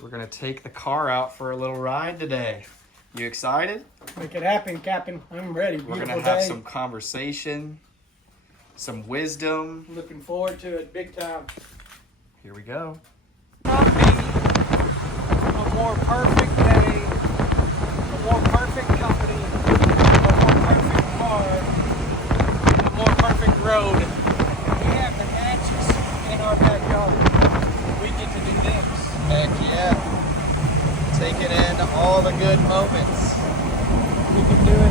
We're gonna take the car out for a little ride today. You excited? Make it happen, Captain. I'm ready. We're Beautiful gonna have day. some conversation, some wisdom. Looking forward to it big time. Here we go. Not be a more perfect day, a more perfect company, a more perfect car, and a more perfect road. And we have the hatches in our backyard. We get to do this. Heck yeah. Taking in all the good moments. We can do it at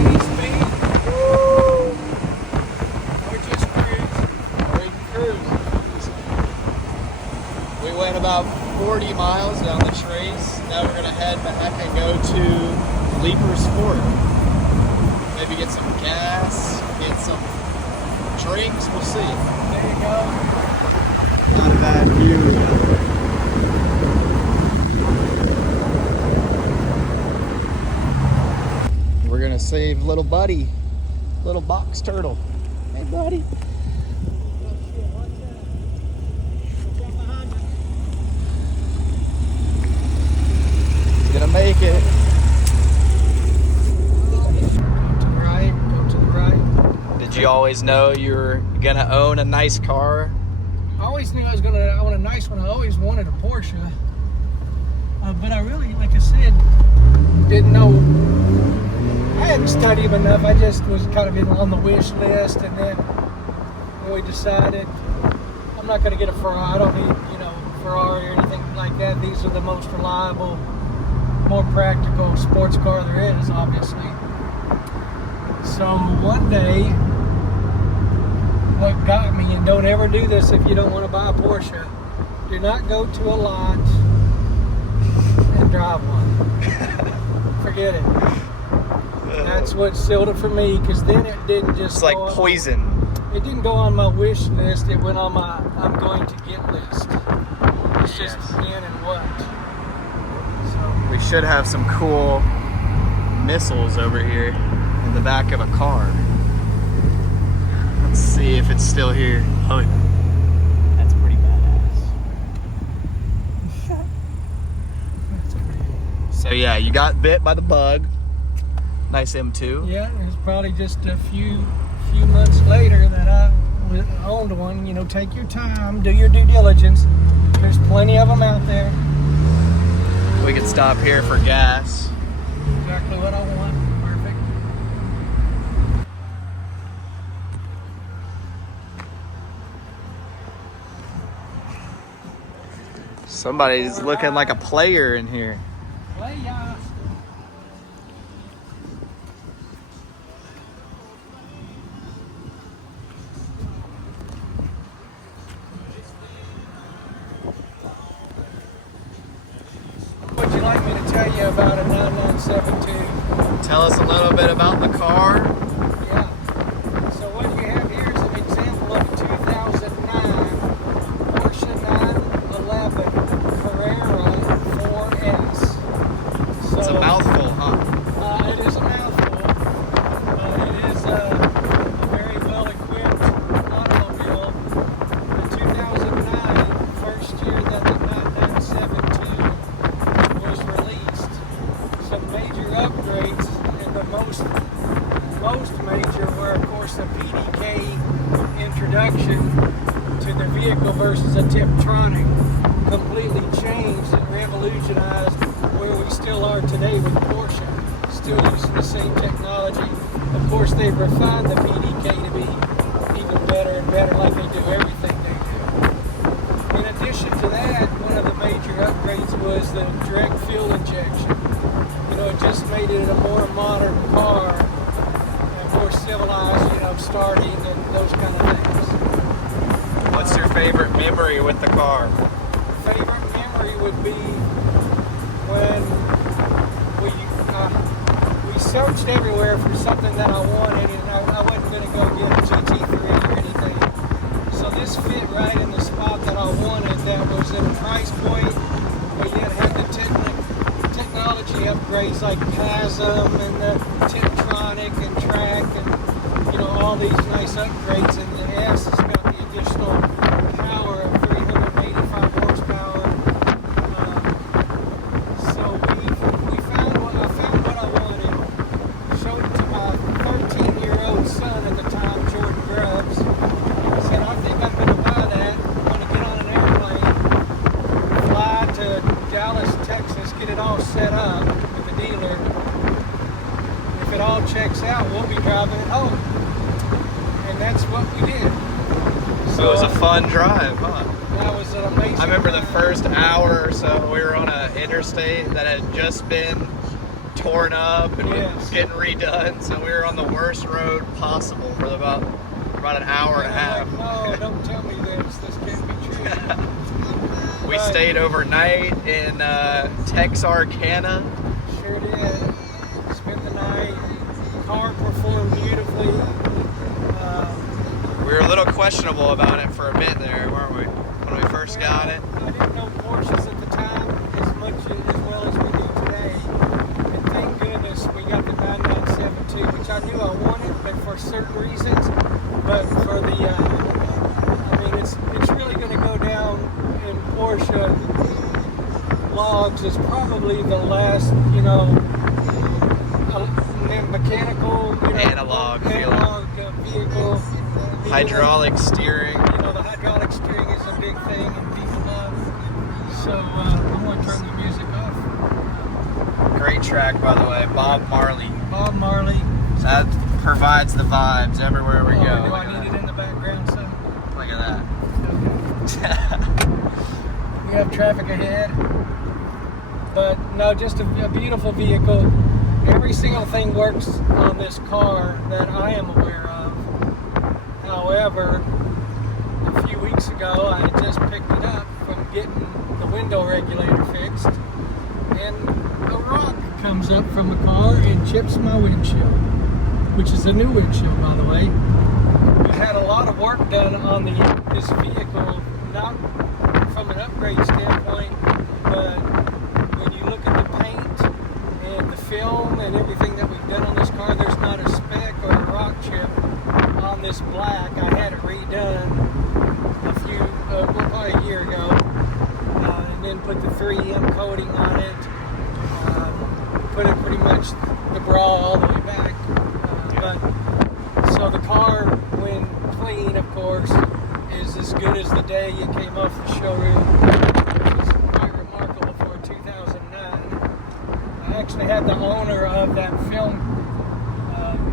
any speed. Woo! Or just cruise. Or you can cruise. We went about 40 miles down the trace. Now we're gonna head back and go to Leaper Sport. Maybe get some gas, get some drinks, we'll see. There you go. Not a bad view. We're gonna save little buddy, little box turtle. Hey buddy. He's gonna make it. To the right, go to the right. Did you always know you were gonna own a nice car? I always knew I was going to own a nice one. I always wanted a Porsche. But I really, like I said, didn't know. I hadn't studied enough. I just was kind of on the wish list. And then when we decided, I'm not going to get a Ferrari. I don't need, Ferrari or anything like that. These are the most reliable, more practical sports car there is, obviously. So one day, what got me, and don't ever do this if you don't want to buy a Porsche, do not go to a lot and drive one. Forget it. That's what sealed it for me, because then it didn't just It's like poison. It didn't go on my wish list, it went on my I'm going to get list. It's just when and what. So We should have some cool missiles over here in the back of a car. Let's see if it's still here. Oh, yeah. That's pretty badass. So yeah, you got bit by the bug. Nice M2. yeah, it was probably just a few months later that I owned one. Take your time, do your due diligence. There's plenty of them out there. We can stop here for gas. Exactly what I want. Perfect. Somebody's looking like a player in here. Play ya. Would you like me to tell you about a 9972? Tell us a little bit about the car. Yeah. So what you have here is an example of a 2009 Porsche 911 Carrera 4S. So, It's a mouthful, huh? It is a mouthful. It is a very well-equipped automobile. The 2009, first year that the 9972 was released. Some major upgrades, and the most major were, of course, the PDK introduction to the vehicle versus a Tiptronic. Completely changed and revolutionized where we still are today with Porsche. Still using the same technology. Of course, they've refined the PDK to be even better and better, like they do everything they do. In addition to that, one of the major upgrades was the direct fuel injection. It just made it a more modern car, and more civilized, starting and those kind of things. What's your favorite memory with the car? Favorite memory would be when we searched everywhere for something that I wanted, and I wasn't going to go get a GT3 or anything. So this fit right in the spot that I wanted. That was at a price point where yet had the technology upgrades like PASM and the Tiptronic and Track and all these nice upgrades. And the S has got the additional power of 385 horsepower all set up with the dealer. If it all checks out, we'll be driving it home. And that's what we did. So it was a fun drive, huh? That was an amazing I remember the drive. first hour or so, we were on an interstate that had just been torn up and Yes. was getting redone. So we were on the worst road possible for about an hour and a half. I'm like, no, don't tell me this. This can't be true. We But stayed overnight in Texarkana. Sure did. Spent the night. Car performed beautifully. We were a little questionable about it for a bit there, weren't we? When we first got it. I didn't know Porsches at the time as well as we do today. And thank goodness we got the 9972, which I knew I wanted, but for certain reasons. But for the, I mean, it's really going to go down in Porsche logs as probably the last, mechanical, Analog vehicle. Hydraulic steering. The hydraulic steering is a big thing and people love. So I'm going to turn the music off. Great track, by the way. Bob Marley. Bob Marley. That provides the vibes everywhere we go. Do Look I at need it in the background, son? that. Look at that. We have traffic ahead. But no, just a beautiful vehicle. Every single thing works on this car that I am aware of. However, a few weeks ago, I had just picked it up from getting the window regulator fixed, and a rock comes up from the car and chips my windshield, which is a new windshield, by the way. I had a lot of work done on this vehicle, not from an upgrade standpoint, but when you look at the paint and the film and everything that we've done on this car, there's not a speck or a rock chip on this black. I had it redone probably a year ago, and then put the 3M coating on it, put it pretty much the bra all the way back. So the car, when clean, of course, is as good as the day it came off the showroom, which is quite remarkable for a 2009. I actually had the owner of that film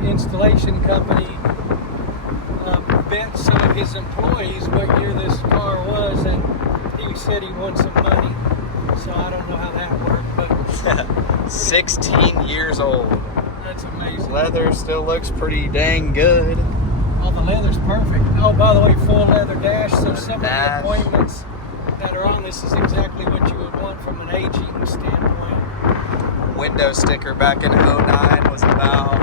installation company bet some of his employees what year this car was, and he said he won some money. So I don't know how that worked, but 16 years old. that's amazing. Leather still looks pretty dang good. Oh, the leather's perfect. Oh, by the way, full leather dash. So some of the Dash. appointments that are on this is exactly what you would want from an aging standpoint. Window sticker back in 09 was about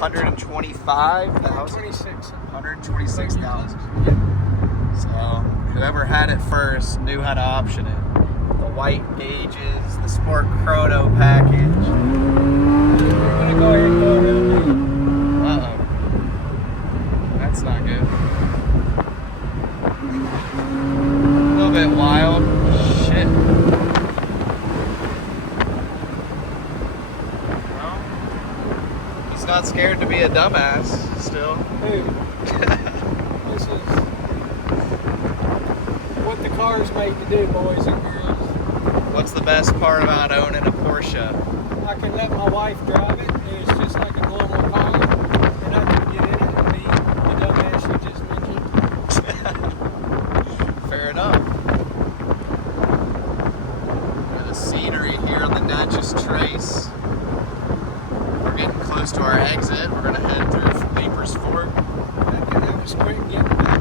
125,000. 26. 126,000. Yeah. So whoever had it first knew how to option it. The white gauges, the Sport Chrono package. We're gonna go ahead and go around the Uh-oh. That's not good. A little bit wild. Shit. Well, he's not scared to be a dumbass still. Who? This is what the car's made to do, boys and girls. What's the best part about owning a Porsche? I can let my wife drive it, and it's just like a normal car, and I can get in it and be the dumbass you just mentioned. Fair enough. The scenery here on the Natchez Trace. We're getting close to our exit. We're going to head through Leapers Fort. That was quick getting back.